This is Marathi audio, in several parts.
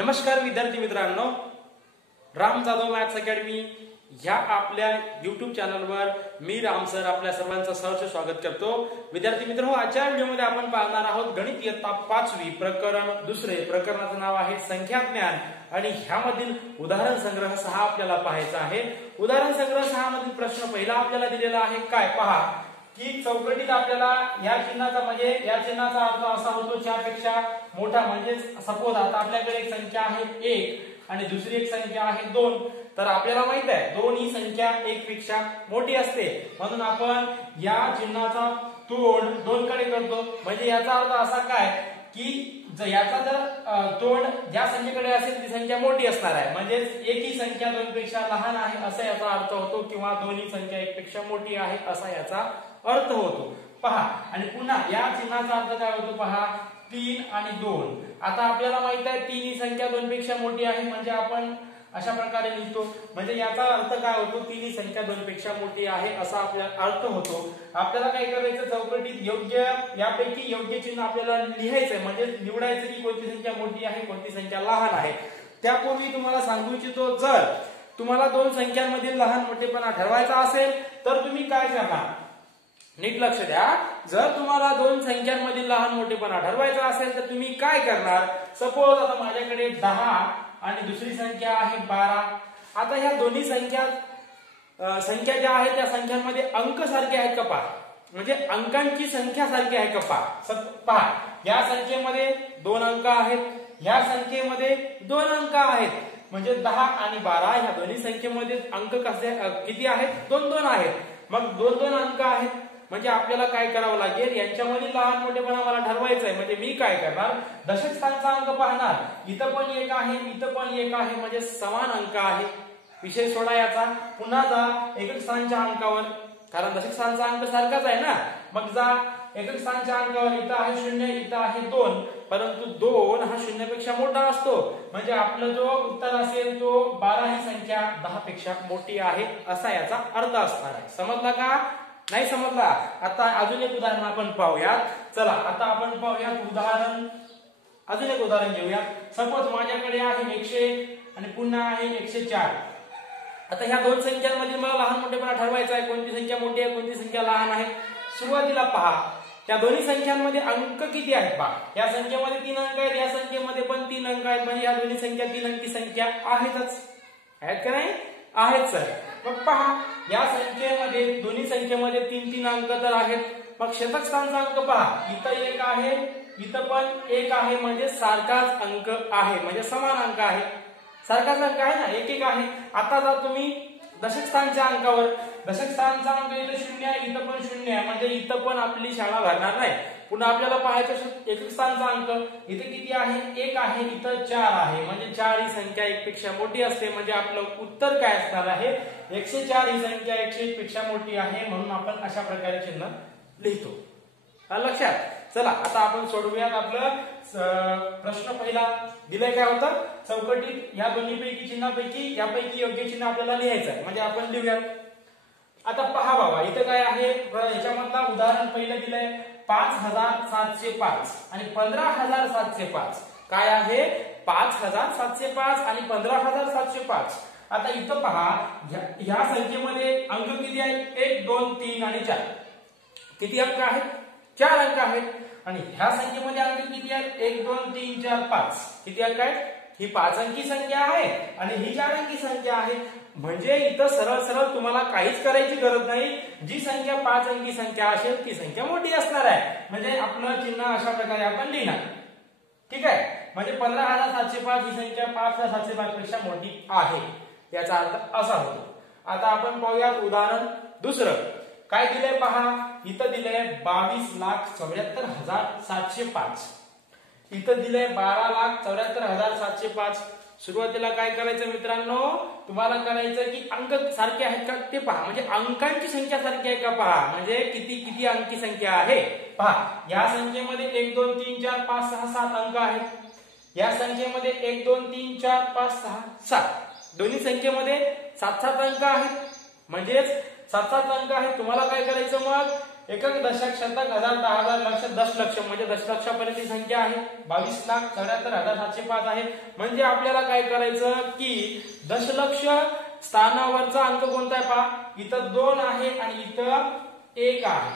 नमस्कार विद्यार्थी मित्रांनो, राम जाधव मॅथ्स अकॅडमी ह्या आपल्या YouTube चॅनलवर मी राम सर आपल्या सर्वांचं सहर्ष स्वागत करतो। विद्यार्थी मित्रांनो, आजच्या व्हिडिओमध्ये आपण पाहणार आहोत गणित इयत्ता 5वी प्रकरण दुसरे। प्रकरणाचं नाव आहे संख्या ज्ञान आणि ह्यामधील उदाहरण संग्रह 6 आपल्याला पाहायचा आहे। उदाहरण संग्रह 6 मधील प्रश्न पहिला आपल्याला दिलेला आहे, काय पहा की चौकटीत आपल्याला या चिन्हाचा म्हणजे या चिन्हाचा अर्थ असा होतो 4 पेक्षा मोठा। म्हणजे सपोज आता आपल्याकडे एक संख्या आहे 1 आणि दुसरी एक संख्या आहे 2, तर आपल्याला माहित आहे 2 ही संख्या 1 पेक्षा मोठी असते, म्हणून आपण या चिन्हाचा तोंड 2 कडे करतो। म्हणजे याचा अर्थ असा काय की याचा जर तोंड ज्या संख्येकडे असेल ती संख्या मोठी असणार आहे, म्हणजे एक ही संख्या 2 पेक्षा लहान आहे असा याचा अर्थ होतो, किंवा दोन्ही संख्या 1 पेक्षा मोठी आहे असा याचा अर्थ होतो। पहा आणि पुन्हा या चिन्हाचा अर्थ काय होतो पहा, 3 आणि 2। आता आपल्याला माहित आहे 3 ही संख्या 2 पेक्षा मोठी आहे, म्हणजे आपण अशा प्रकारे लिहितो, म्हणजे याचा अर्थ काय होतो 3 ही संख्या 2 पेक्षा मोठी आहे असा आपला अर्थ होतो। आपल्याला काय करायचं, चौकटीत योग्य यापैकी योग्य चिन्ह आपल्याला लिहायचंय, म्हणजे निवडायचं की कोणती संख्या मोठी आहे कोणती संख्या लहान आहे। त्यापूर्वी तुम्हाला सांगू इच्छितो, जर तुम्हाला 2 संख्यांमधील लहान मोठेपणा ठरवायचा असेल तर तुम्ही काय करणार, नीट लक्ष द्या। जर तुम्हाला 2 संख्यांमधील लहान मोठेपणा ठरवायचा असेल तर तुम्ही काय करणार, सपोज आता माझ्याकडे 10 आणि दुसरी संख्या आहे 12। आता ह्या दोन्ही संख्या ज्या आहेत त्या संख्यांमध्ये अंक सारखे आहेत का पहा, म्हणजे अंकांची संख्या सारखी आहे का पहा। या संख्येमध्ये 2 अंक आहेत, ह्या संख्येमध्ये 2 अंक आहेत, म्हणजे 10 आणि 12 ह्या दोन्ही संख्येमध्ये अंक कसे किती आहेत, 2-2 आहेत। मग 2-2 अंक आहेत, म्हणजे आपल्याला काय करावं लागेल, यांच्यामध्ये लहान मोठेपणा मला ठरवायचं आहे। म्हणजे मी काय करणार, दशक स्थानचा अंक पाहणार, इथं पण 1 आहे इथं पण 1 आहे, म्हणजे समान अंक आहे, विषय सोडा याचा। पुन्हा जा एकक स्थानच्या अंकावर, कारण दशक स्थानचा अंक सारखाच आहे ना। मग जा एकक स्थानच्या अंकावर, इथं आहे 0 इथं आहे 2, परंतु 2 हा 0 पेक्षा मोठा असतो, म्हणजे आपलं जो उत्तर असेल तो 12 ही संख्या 10 पेक्षा मोठी आहे असा याचा अर्थ असणार आहे। समजला का, नाही समजला? आता अजून एक उदाहरण आपण पाहूयात। चला आता आपण पाहूयात अजून एक उदाहरण घेऊयात। सपोज माझ्याकडे आहे 101 आणि पुन्हा आहे 104। आता ह्या 2 संख्यांमध्ये मला लहान मोठेपणा ठरवायचा आहे, कोणती संख्या मोठी आहे कोणती संख्या लहान आहे। सुरुवातीला पहा त्या दोन्ही संख्यांमध्ये अंक किती आहेत पहा, या संख्येमध्ये 3 अंक आहेत, या संख्येमध्ये पण 3 अंक आहेत, म्हणजे या दोन्ही संख्या 3 अंकी संख्या आहेतच, आहेत का नाही, आहेत सर। मग पहा या संख्येमध्ये दोन्ही संख्येमध्ये 3-3 अंक तर आहेत, मग शतक स्थानचा अंक पहा, इथं 1 आहे इथं पण 1 आहे, म्हणजे सारखाच अंक आहे, म्हणजे समान अंक आहे, सारखाच अंक आहे ना, 1-1 आहे। आता जर तुम्ही दशक स्थानच्या अंकावर, दशक स्थानचा अंक इथं 0 आहे इथं पण 0 आहे, म्हणजे इथं पण आपली शाळा भरणार नाही। पुन्हा आपल्याला पाहायचं एकक स्थानचा अंक, इथे किती आहे 1 आहे इथं 4 आहे, म्हणजे 4 ही संख्या 1 पेक्षा मोठी असते, म्हणजे आपलं उत्तर काय असणार आहे 104 ही संख्या 101 पेक्षा मोठी आहे, म्हणून आपण अशा प्रकारे चिन्ह लिहितो। लक्षात, चला आता आपण सोडवूयात आपलं प्रश्न पहिला दिलाय काय होता, चौकटीत या दोन्ही पैकी चिन्हापैकी यापैकी योग्य चिन्ह आपल्याला लिहायचं आहे, म्हणजे आपण लिहूयात। आता पहा बाबा इथं काय आहे, याच्यामधला उदाहरण पहिलं दिलंय 5705 आणि 15705। काय आहे 5705 आणि 15705। आता इथं पहा ह्या संख्येमध्ये अंक किती आहेत, 1 2 3 आणि 4। किती अंक आहेत, 4 अंक आहेत, आणि ह्या संख्येमध्ये अंक किती आहेत, 1 2 3 4 5। किती अंक आहेत, ही 5 अंकी संख्या आहे आणि ही 4 अंकी संख्या आहे, म्हणजे इथं सरळ सरळ तुम्हाला काहीच करायची गरज नाही, जी संख्या 5 अंकी संख्या असेल ती संख्या मोठी असणार आहे, म्हणजे आपलं चिन्ह अशा प्रकारे आपण लिहिणार। ठीक आहे, म्हणजे 15705 ही संख्या 5705 पेक्षा मोठी आहे, याचा अर्थ असा होतो। आता आपण पाहूयात उदाहरण दुसरं, काय दिलंय पहा, इथं दिलंय 22,74,705, इथं दिलंय 12,74,705। सुरुवातीला काय करायचं मित्रांनो, तुम्हाला करायचं की अंक सारखे आहेत का ते पहा, म्हणजे अंकांची संख्या सारखी आहे का पहा, म्हणजे किती अंकी संख्या आहे पहा। या संख्येमध्ये 1 2 3 4 5 6 7 अंक आहेत, या संख्येमध्ये 1 2 3 4 5 6 7, दोन्ही संख्येमध्ये 7-7 अंक आहेत, म्हणजेच 7-7 अंक आहेत। तुम्हाला काय करायचं, मग एकक, दशक, शतक, हजार, 10,000, लक्ष, दशलक्ष म्हणजे दशलक्षापर्यंत ही संख्या आहे. 22,74,705 आहे. म्हणजे आपल्याला काय करायचं की दशलक्ष स्थानावरचा अंक कोणता आहे पहा. इथं 2 आहे आणि इथं 1 आहे.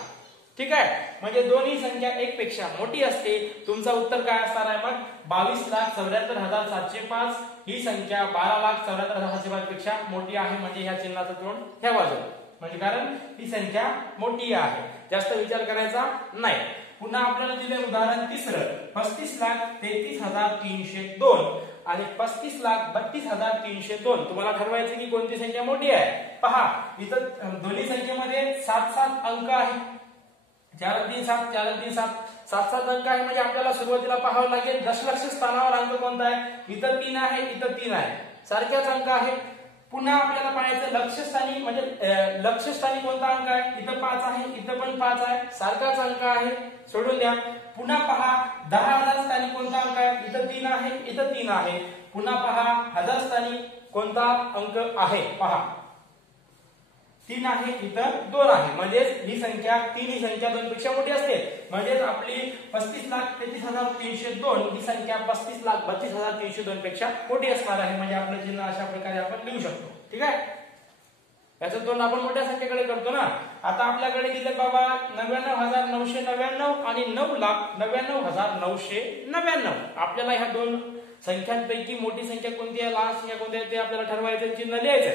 ठीक आहे. म्हणजे दोन्ही संख्या 1 पेक्षा मोठी असते. तुमचं उत्तर काय असणार आहे मग 22,74,705 ही संख्या 12,74,705 पेक्षा मोठी आहे. म्हणजे ह्या चिन्हाचं तोंड ह्या बाजूला, म्हणजे कारण ही संख्या मोठी आहे. जास्त विचार करायचा नाही. पुन्हा आपल्याला दिले उदाहरण तिसरं 35,33,302 आणि 35,32,302. तुम्हाला ठरवायचं की कोणती संख्या मोठी आहे. पहा इथं दोन्ही संख्येमध्ये 7-7 अंक आहे. 4-3-7 4-3-7 7-7 अंक आहे. म्हणजे आपल्याला सुरुवातीला पाहावं लागेल दशलक्ष स्थानावर अंक कोणता आहे. इथं 3 आहे, इथं 3 आहे, सारख्याच अंक आहे. पुन्हा आपल्याला पाहायचं लक्षस्थानी म्हणजे लक्षस्थानी कोणता अंक आहे. इथं 5 आहे, इथं पण 5 आहे, सारखाच अंक आहे, सोडून द्या. पुन्हा पहा 10,000 स्थानी कोणता अंक आहे. इथं 3 आहे, इथं 3 आहे. पुन्हा पहा 1000 स्थानी कोणता अंक आहे. पहा 3 आहे, इथं 2 आहे. म्हणजे ही संख्या 3 ही संख्या 2 पेक्षा मोठी असते. म्हणजे आपली 35,33,302 ही संख्या 35,32,302 पेक्षा मोठी असणार आहे. म्हणजे आपलं चिन्ह अशा प्रकारे आपण लिहू शकतो. ठीक आहे. याचं तोंड आपण मोठ्या संख्येकडे करतो ना. आता आपल्याकडे दिले बाबा 99,999 आणि 9,99,999. आपल्याला ह्या दोन संख्यांपैकी मोठी संख्या कोणती आहे, लहान संख्या कोणती आहे ते आपल्याला ठरवायचं, चिन्ह लिहायचं.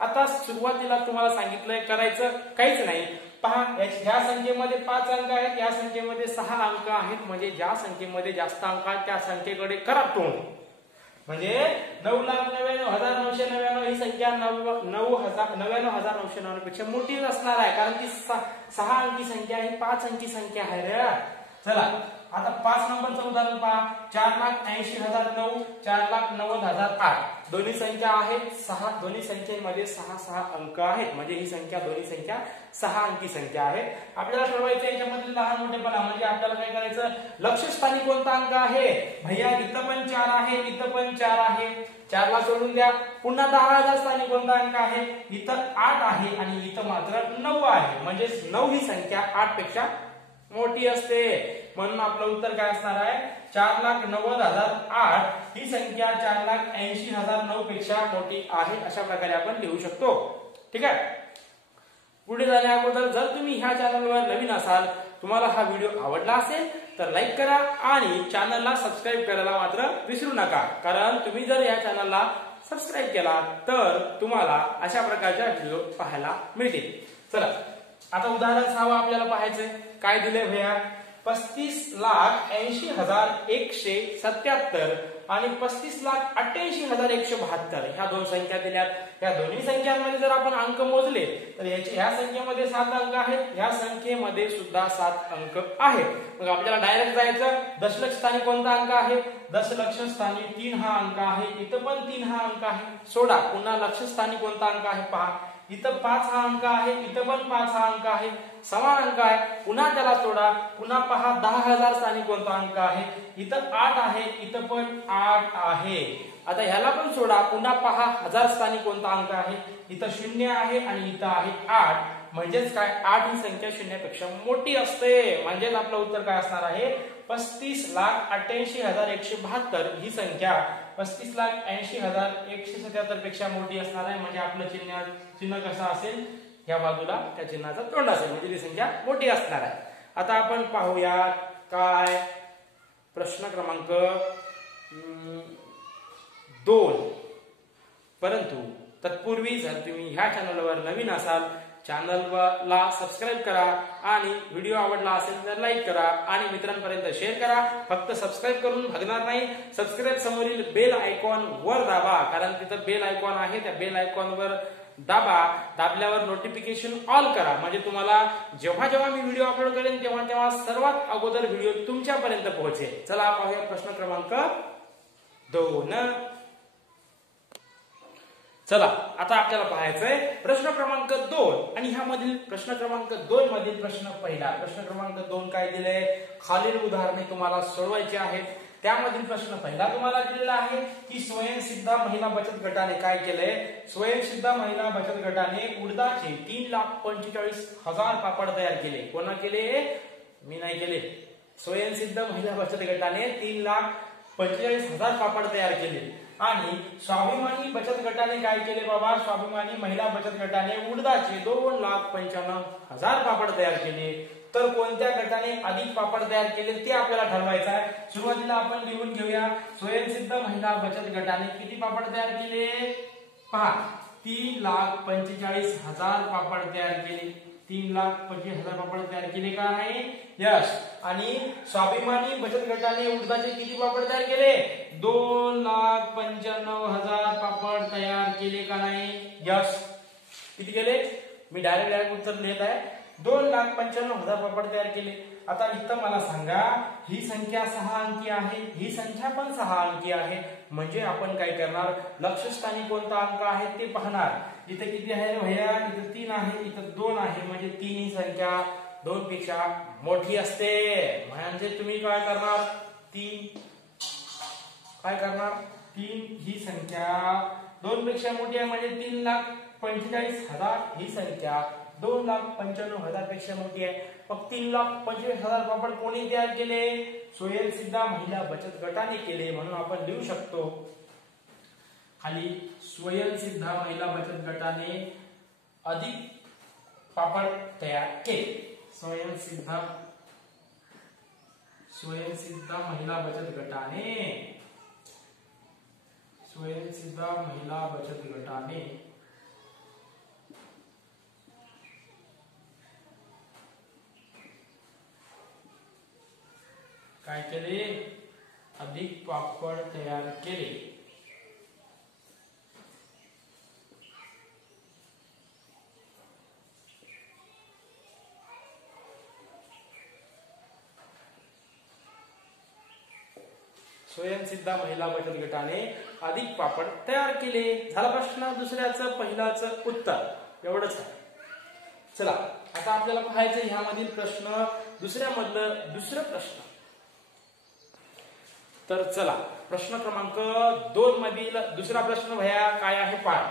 आता सुरुवातीला तुम्हाला सांगितलंय करायचं काहीच नाही. पहा ह्या संख्येमध्ये 5 अंक आहेत, या संख्येमध्ये 6 अंक आहेत. म्हणजे ज्या संख्येमध्ये जास्त अंक आहेत त्या संख्येकडे करा तोंड. म्हणजे 9,99,999 ही संख्या 99,999 पेक्षा मोठी असणार आहे. कारण ती 6 अंकी संख्या आहे, 5 अंकी संख्या आहे रे. चला आता 5 नंबरचं उदाहरण पहा. 4,80,009 4,90,008 दोन्ही संख्या आहेत 6. दोन्ही संख्येमध्ये 6 अंक आहेत. म्हणजे ही संख्या दोन्ही संख्या 6 अंकी संख्या आहे. आपल्याला ठरवायचं याच्यामध्ये लहान मोठेपणा. म्हणजे आपल्याला काय करायचं लक्षस्थानी कोणता अंक आहे. भैया इथं पण 4 आहे, इथं पण 4 आहे, 4 ला सोडून द्या. पुन्हा 10,000 स्थानी कोणता अंक आहे. इथं 8 आहे आणि इथं मात्र 9 आहे. म्हणजे 9 ही संख्या 8 पेक्षा मोठी असते. म्हणून आपलं उत्तर काय असणार आहे 4,90,008 ही संख्या 4,80,009 पेक्षा मोठी आहे. अशा प्रकारे आपण लिहू शकतो. ठीक आहे. पुढे जाण्या अगोदर जर तुम्ही ह्या चॅनलवर नवीन असाल, तुम्हाला हा व्हिडिओ आवडला असेल तर लाईक करा आणि चॅनलला सबस्क्राईब करायला मात्र विसरू नका. कारण तुम्ही जर या चॅनलला सबस्क्राईब केला तर तुम्हाला अशा प्रकारच्या व्हिडिओ पाहायला मिळतील. चला आता उदाहरण 6 आपल्याला पाहायचंय. काय दिले भैया 35,80,177 आणि 35,88,172 ह्या दोन संख्या दिल्यात. या दोन्ही संख्यांमध्ये जर आपण अंक मोजले तर ह्या संख्येमध्ये 7 अंक आहेत, ह्या संख्येमध्ये सुद्धा 7 अंक आहेत. मग आपल्याला डायरेक्ट जायचं दशलक्ष स्थानी कोणता अंक आहे. दशलक्ष स्थानी 3 हा अंक आहे, इथं पण 3 हा अंक आहे, सोडा. पुन्हा लक्ष स्थानी कोणता अंक आहे पहा. इथं 5 हा अंक आहे, इथं पण 5 हा अंक आहे, समान अंक आहे. पुन्हा त्याला सोडा. पुन्हा पहा 10,000 स्थानी कोणता अंक आहे. इथं 8 आहे, इथं पण 8 आहे. आता ह्याला पण सोडा. पुन्हा पहा 1000 स्थानी कोणता अंक आहे. इथं 0 आहे आणि इथं आहे 8. म्हणजेच काय 8 ही संख्या 0 पेक्षा मोठी असते. म्हणजेच आपलं उत्तर काय असणार आहे 35,88,172 ही संख्या 35,80,177 पेक्षा मोठी असणार आहे. म्हणजे आपलं चिन्ह कसं असेल या बाजूला त्या चिन्हाचा तोंड असेल. म्हणजे ती संख्या मोठी असणार आहे. आता आपण पाहूया काय प्रश्न क्रमांक 2. परंतु तत्पूर्वी जर तुम्ही ह्या चॅनलवर नवीन असाल, चॅनलला सबस्क्राईब करा आणि व्हिडिओ आवडला असेल तर लाईक करा आणि मित्रांपर्यंत शेअर करा. फक्त सबस्क्राईब करून भागणार नाही. सबस्क्राईब समोरील बेल आयकॉन वर दाबा, कारण तिथं बेल आयकॉन आहे. त्या बेल आयकॉन वर दाबा. दाबल्यावर नोटिफिकेशन ऑल करा. म्हणजे तुम्हाला जेव्हा जेव्हा मी व्हिडिओ अपलोड करेन तेव्हा तेव्हा सर्वात अगोदर व्हिडिओ तुमच्यापर्यंत पोहोचेल. चला पाहूया प्रश्न क्रमांक 2. चला आता आपल्याला पाहायचंय प्रश्न क्रमांक 2 आणि ह्यामधील प्रश्न क्रमांक 2 मधील प्रश्न पहिला. प्रश्न क्रमांक 2 काय दिलंय खालील उदाहरणे तुम्हाला सोडवायची आहेत. त्यामधील प्रश्न पहिला तुम्हाला दिलेला आहे की स्वयंसिद्धा महिला बचत गटाने काय केलंय. स्वयंसिद्धा महिला बचत गटाने उडदाचे 3,45,000 पापड तयार केले. कोणा केले? मी नाही केले. स्वयंसिद्ध महिला बचत गटाने 3,45,000 पापड तयार केले. आणि स्वाभिमानी बचत गटाने काय केले बाबा? स्वाभिमानी महिला बचत गटाने उडदाचे 2,95,000 पापड तयार केले. तर कोणत्या गटाने अधिक पापड तयार केले ते आपल्याला ठरवायचं आहे. सुरुवातीला आपण लिहून घेऊया. स्वयंसिद्ध महिला बचत गटाने किती पापड तयार केले? पहा, 3,45,000 पापड तयार केले. 3,25,000 पापड तयार केले का नाही? यस. आणि स्वाभिमानी बचत गटाने उडदाचे किती पापड तयार केले? 2,95,000 पापड तयार केले का नाही? यस. किती केले? मी डायरेक्ट उत्तर लिहित आहे. 2,95,000 पापड तयार केले. आता इथं मला सांगा, ही संख्या 6 अंकी आहे, ही संख्या पण 6 अंकी आहे. म्हणजे आपण काय करणार? लक्षस्थानी कोणता अंक आहे ते पाहणार. इथे किती आहे भैया? इथे 3 आहे, इथे 2 आहे. म्हणजे 3 ही संख्या 2 पेक्षा मोठी असते. म्हणजे तुम्ही काय करणार? 3 ही संख्या 2 पेक्षा मोठी आहे. म्हणजे 3,45,000 ही संख्या 2,95,000 पेक्षा मोठी आहे. मग 3,25,000 पापड कोणी तयार केले? स्वयंसिद्धा महिला बचत गटाने केले. म्हणून आपण लिहू शकतो खाली, स्वयंसिद्धा महिला बचत गटाने अधिक पापड तयार केले. स्वयंसिद्धा महिला बचत गटाने काय केले? अधिक पापड तयार केले. स्वयंसिद्धा महिला बचत गटाने अधिक पापड तयार केले. झाला प्रश्न दुसऱ्याचं पहिलाचं उत्तर. एवढंच आहे. चला आता आपल्याला पाहायचं ह्यामधील प्रश्न, दुसऱ्यामधलं दुसरं प्रश्न. तर चला प्रश्न क्रमांक 2 मधील दुसरा प्रश्न भया काय आहे पहा,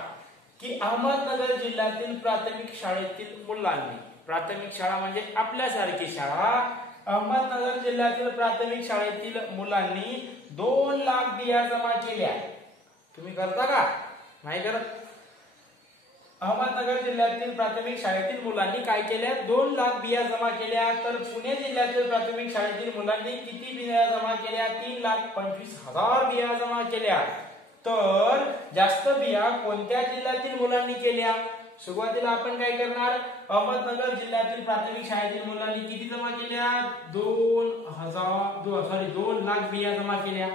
की अहमदनगर जिल्ह्यातील प्राथमिक शाळेतील मुलांनी, प्राथमिक शाळा म्हणजे आपल्यासारखी शाळा, अहमदनगर जिल्ह्यातील प्राथमिक शाळेतील मुलांनी 2 लाख बिया जमा केल्या. तुम्ही करता का? नाही करत. अहमदनगर जिल्ह्यातील प्राथमिक शाळेतील मुलांनी काय केल्या? 2 लाख बिया जमा केल्या. तर पुणे जिल्ह्यातील प्राथमिक शाळेतील मुलांनी किती बिया जमा केल्या? 3,25,000 बिया जमा केल्या. तर जास्त बिया कोणत्या जिल्ह्यातील मुलांनी केल्या? सुरुवातीला आपण काय करणार? अहमदनगर जिल्ह्यातील प्राथमिक शाळेतील मुलांनी किती जमा केल्या? 2 लाख बिया जमा केल्या.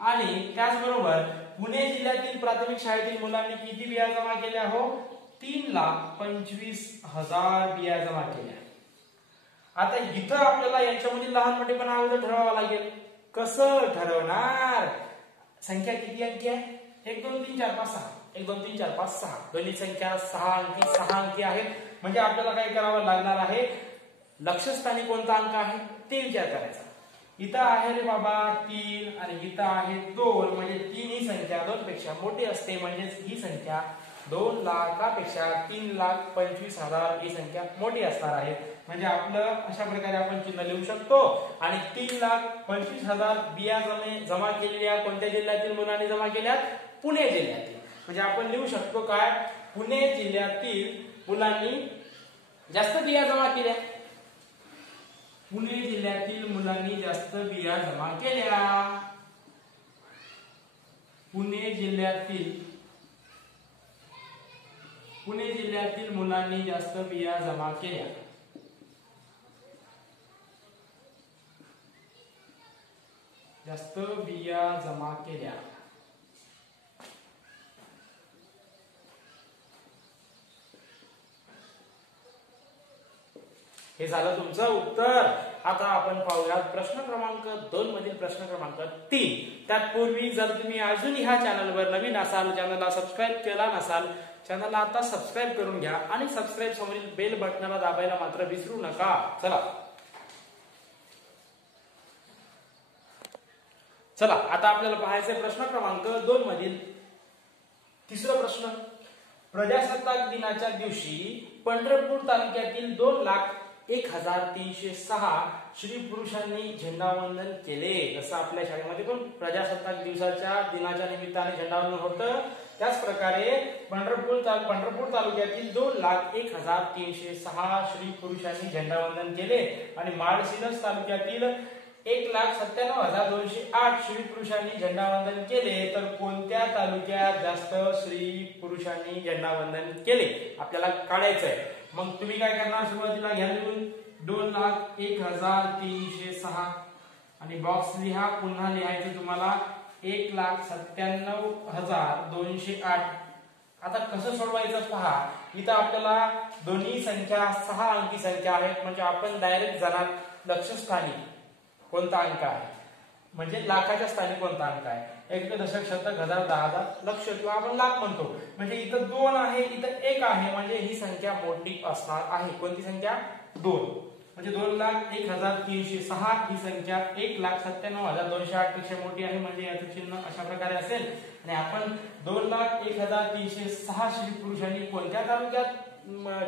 आणि त्याचबरोबर पुणे जिल्ह्यातील प्राथमिक शाळेतील मुलांनी किती बिया जमा केल्या? हो, 3,25,000 बिया जमा केल्या. आता इथं आपल्याला यांच्यामध्ये लहान मोठेपणा अगोदर ठरवावं लागेल. कसं ठरवणार? संख्या किती अंकी आहे? 1 2 3 4 5 6. 1 2 3 4 5 6 दोन्ही संख्या 6 अंकी आहेत. म्हणजे आपल्याला काय करावं लागणार आहे? लक्षस्थानी कोणता अंक आहे ते विचार करायचा. इथं आहे रे बाबा 3 आणि इथं आहे 2. म्हणजे 3 ही संख्या 2 पेक्षा मोठी असते. म्हणजे ही संख्या 2 लाखापेक्षा 3,25,000 ही संख्या मोठी असणार आहे. म्हणजे आपलं अशा प्रकारे आपण चिन्ह लिहू शकतो. आणि 3,25,000 बिया जमा केलेल्या कोणत्या जिल्ह्यातील मुलांनी जमा केल्या? पुणे जिल्ह्यातील. म्हणजे आपण लिहू शकतो काय? पुणे जिल्ह्यातील मुलांनी जास्त बिया जमा केल्या. पुणे जिल्ह्यातील मुलांनी जास्त बिया जमा केल्या. पुणे जिल्ह्यातील मुलांनी जास्त बिया जमा केल्या. जास्त बिया जमा केल्या. हे झालं तुमचं उत्तर. आता आपण पाहूयात प्रश्न क्रमांक 2 मधील प्रश्न क्रमांक 3. त्यापूर्वी जर तुम्ही अजून ह्या चॅनलवर नवीन असाल, चॅनलला सबस्क्राईब केला नसाल, चॅनलला आता सबस्क्राईब करून घ्या आणि सबस्क्राईब समोरील बेल बटनाला दाबायला मात्र विसरू नका. चला आता आपल्याला पाहायचे प्रश्न क्रमांक 2 मधील तिसरा प्रश्न. प्रजासत्ताक दिनाच्या दिवशी पंढरपूर तालुक्यातील 2,01,306 स्त्री पुरुषांनी झेंडावंदन केले. जसं आपल्या शाळेमध्ये पण प्रजासत्ताक दिवसाच्या दिनाच्या निमित्ताने झेंडावंदन होतं, त्याच प्रकारे पंढरपूर तालुक्यातील 2,01,306 स्त्री पुरुषांनी झेंडावंदन केले आणि माळशिरस तालुक्यातील 1,97,208 स्त्री पुरुषांनी झेंडावंदन केले. तर कोणत्या तालुक्यात जास्त स्त्री पुरुषांनी झेंडावंदन केले आपल्याला काढायचं आहे. मग तुम्ही काय करणार, सुरुवातीला घ्या लिहून 2,01,306 आणि बॉक्स लिहा. पुन्हा लिहायचं तुम्हाला 1,97,208. आता कसं सोडवायचं पहा. इथं आपल्याला दोन्ही संख्या 6 अंकी संख्या आहेत, म्हणजे आपण डायरेक्ट जाणार लक्षस्थानी कोणता अंक आहे, म्हणजे लाखाच्या स्थानी कोणता अंक आहे. एक दशक, शतक, हजार, 10,000, लक्ष किंवा आपण लाख म्हणतो. म्हणजे इथं 2 आहे, इथं 1 आहे, म्हणजे ही संख्या मोठी असणार आहे. कोणती संख्या? 2. म्हणजे 2,01,306 ही संख्या 1,97,208 पेक्षा मोठी आहे, म्हणजे याचं चिन्ह अशा प्रकारे असेल. आणि आपण 2,01,306 स्त्री पुरुषांनी कोणत्या तालुक्यात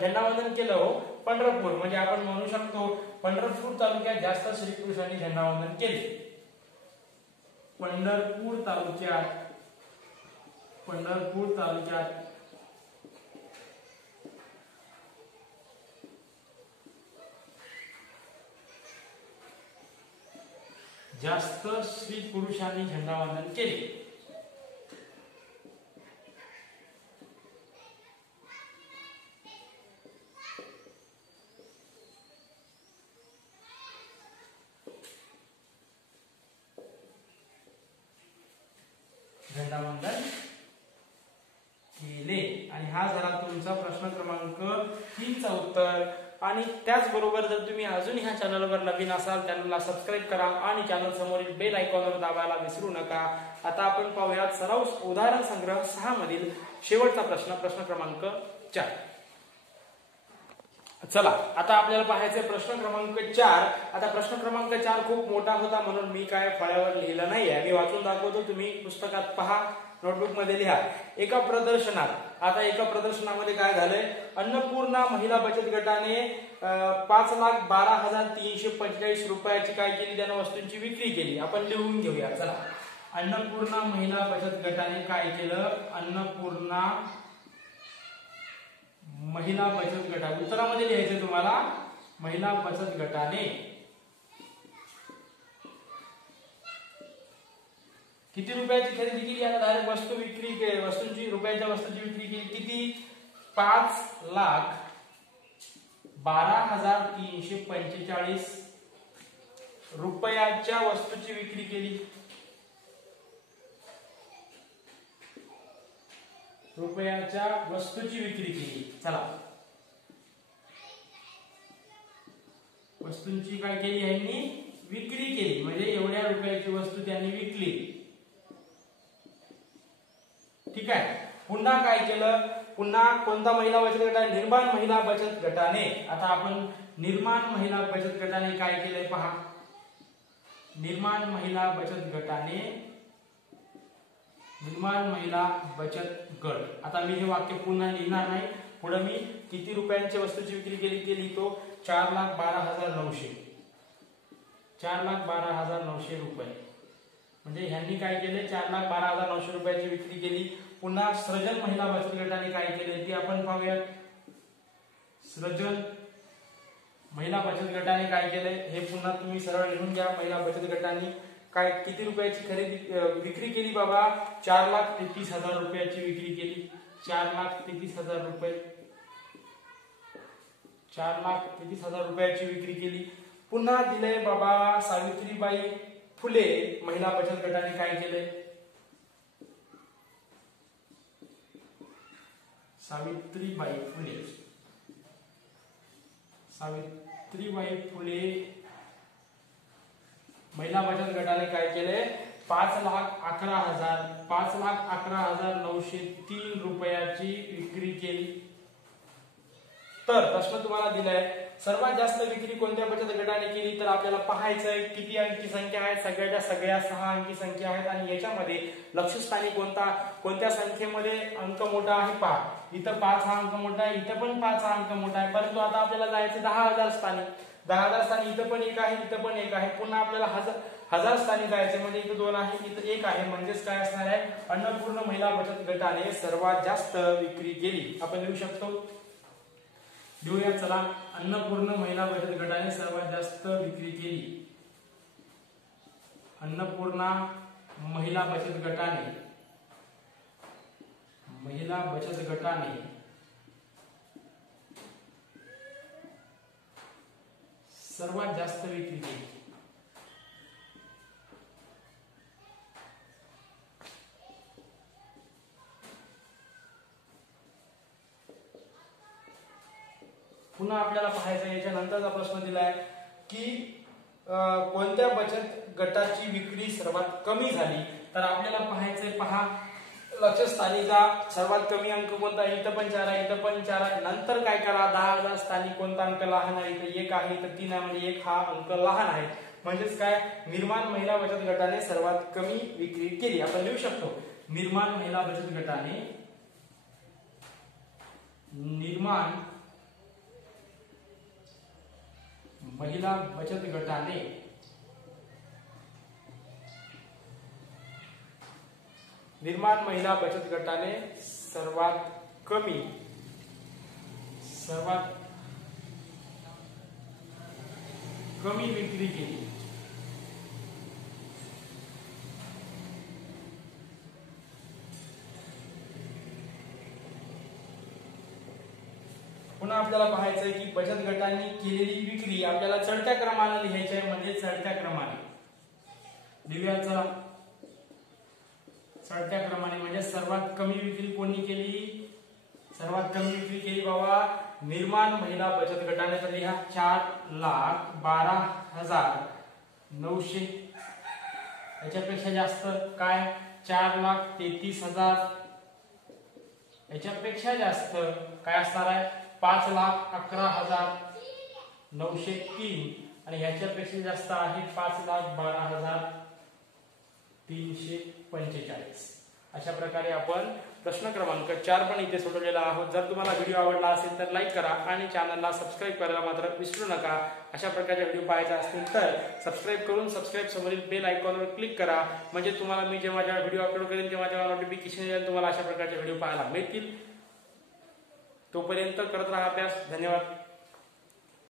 झेंडावंदन केलं हो? पंढरपूर. म्हणजे आपण म्हणू शकतो पंढरपूर तालुक्यात जास्त स्त्री पुरुषांनी झेंडावंदन केले. पंढरपूर तालुक्यात जास्त स्त्री पुरुषांनी झेंडावंदन केले. झेंडावंदन केले. आणि हा झाला तुमचा प्रश्न क्रमांक 3 चा उत्तर. आणि त्याचबरोबर जर तुम्ही अजून ह्या चॅनलवर नवीन असाल, चॅनलला सबस्क्राईब करा आणि चॅनल समोरील बेल आयकॉनवर दाबायला विसरू नका. आता आपण पाहूयात सराव उदाहरण संग्रह 6 मधील शेवटचा प्रश्न क्रमांक 4. चला आता आपल्याला पाहायचे प्रश्न क्रमांक 4. आता प्रश्न क्रमांक 4 खूप मोठा होता, म्हणून मी काय फळ्यावर लिहिलं नाहीये, मी वाचून दाखवतो. तुम्ही पुस्तकात पहा, नोटबुक मध्ये लिहा. एका प्रदर्शनामध्ये काय झालंय, अन्नपूर्णा महिला बचत गटाने 5,12,345 रुपयाची काय केली, त्यानं वस्तूंची विक्री केली. आपण लिहून घेऊया. चला, अन्नपूर्णा महिला बचत गटाने काय केलं, अन्नपूर्णा महिला बचत गटा, उत्तरामध्ये लिहायचं तुम्हाला, महिला बचत गटाने किती रुपयाची खरेदी केली. आता डायरेक्ट वस्तूंची रुपयाच्या वस्तूंची विक्री केली. किती? 5,12,345 रुपयाच्या वस्तूची विक्री केली. रुपयाच्या वस्तूची विक्री केली. चला, वस्तूंची काय केली यांनी, विक्री केली. म्हणजे एवढ्या रुपयाची वस्तू त्यांनी विकली. ठीक आहे. पुन्हा काय केलं, पुन्हा कोणता महिला बचत गट आहे, निर्माण महिला बचत गटाने. आता आपण निर्माण महिला बचत गटाने काय केलंय पहा. निर्माण महिला बचत गट. आता मी हे वाक्य पुन्हा लिहिणार नाही, पुढे मी किती रुपयांच्या वस्तूची विक्री केली तो 4,12,900. 4,12,900 रुपये. म्हणजे ह्यांनी काय केले, 4,12,900 रुपयाची विक्री केली. पुन्हा सृजन महिला बचत गटाने काय केले ते आपण पाहूया. सृजन महिला बचत गटाने काय केले हे पुन्हा तुम्ही सरळ लिहून घ्या. महिला बचत गटाने काय किती रुपयाची विक्री केली बाबा, 4,33,000 रुपयाची विक्री केली. 4,33,000 रुपये. 4,33,000 रुपयाची विक्री केली. पुन्हा दिले बाबा सावित्रीबाई फुले महिला बचत गटाने काय केले, सावित्रीबाई फुले महिला बचत गटाने काय केले, 5,11,903 रुपयाची विक्री केली. तर प्रश्न तुम्हाला दिलाय सर्वात जास्त विक्री कोणत्या बचत गटाने केली तर आपल्याला पाहायचंय किती अंकी संख्या आहे, सगळ्याच्या सगळ्या 6 अंकी संख्या आहेत आणि याच्यामध्ये लक्षस्थानी कोणत्या संख्येमध्ये अंक मोठा आहे पहा. इथं 5 हा अंक मोठा आहे, इथं पण 5 हा अंक मोठा आहे, परंतु आता आपल्याला जायचं 10,000 स्थानी. 10,000 स्थानी इथं पण एक आहे, इथं पण एक आहे, पुन्हा आपल्याला 1000 स्थानी जायचे म्हणजे इथं 2 आहे, इथं 1 आहे, म्हणजेच काय असणार आहे अन्नपूर्णा महिला बचत गटाने सर्वात जास्त विक्री केली. आपण लिहू शकतो, लिहूया चला. अन्नपूर्णा महिला बचत गटाने सर्वात जास्त विक्री केली. अन्नपूर्णा महिला बचत गटाने सर्वात जास्त विक्री केली. पुन्हा आपल्याला पाहायचं याच्या नंतरचा प्रश्न दिलाय की कोणत्या बचत गटाची विक्री सर्वात कमी झाली. तर आपल्याला पाहायचंय पहा लक्षस्थानीचा सर्वात कमी अंक कोणता आहे, इथं पण 4 आहे, इथं पण 4 आहे. नंतर काय करा 10,000 स्थानी कोणता अंक लहान आहे, इथं 1 आहे, इथं 3 आहे, म्हणजे 1 हा अंक लहान आहे. म्हणजेच काय निर्माण महिला बचत गटाने सर्वात कमी विक्री केली. आपण लिहू शकतो निर्माण महिला बचत गटाने महिला बचत गटाने सर्वात कमी विक्री केली. पुन्हा आपल्याला पाहायचंय की बचत गटांनी केलेली विक्री आपल्याला चढत्या क्रमाने लिहायची आहे, म्हणजे चढत्या क्रमाने लिहूया चला. चढत्या क्रमाने म्हणजे सर्वात कमी विक्री कोणी केली, सर्वात कमी विक्री केली बाबा निर्माण महिला बचत गटाने. तर लिहा 4,12,900. याच्यापेक्षा जास्त काय 4,33,000. याच्यापेक्षा जास्त काय असणार आहे 5,11,903. आणि ह्याच्यापेक्षा जास्त आहे 5,12,345. अशा प्रकारे आपण प्रश्न क्रमांक 4 पण इथे सोडवलेला आहोत. जर तुम्हाला व्हिडिओ आवडला असेल तर लाईक करा आणि चॅनलला सबस्क्राईब करायला मात्र विसरू नका. अशा प्रकारचे व्हिडिओ पाहायचे असतील तर सबस्क्राईब करून सबस्क्राईब समोरील बेल आयकॉनवर क्लिक करा, म्हणजे तुम्हाला मी जेव्हा व्हिडिओ अपलोड करेन तेव्हा नोटिफिकेशन येईल, तुम्हाला अशा प्रकारचे व्हिडिओ पाहायला मिळतील. तोपर्यंत करत राहा अभ्यास. धन्यवाद.